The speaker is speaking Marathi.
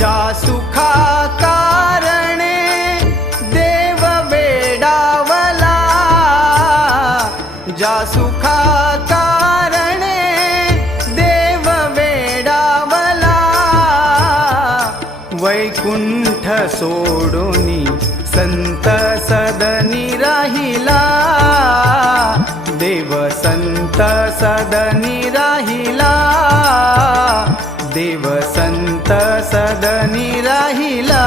ज्या सुखा कारणे देव वेडावला, ज्या सुखा कारणे देव वेडावला, वैकुंठ सोडूनी संत सदनी राहिला, देव संत सदनी राहिला, देव संत सदनी राहिला।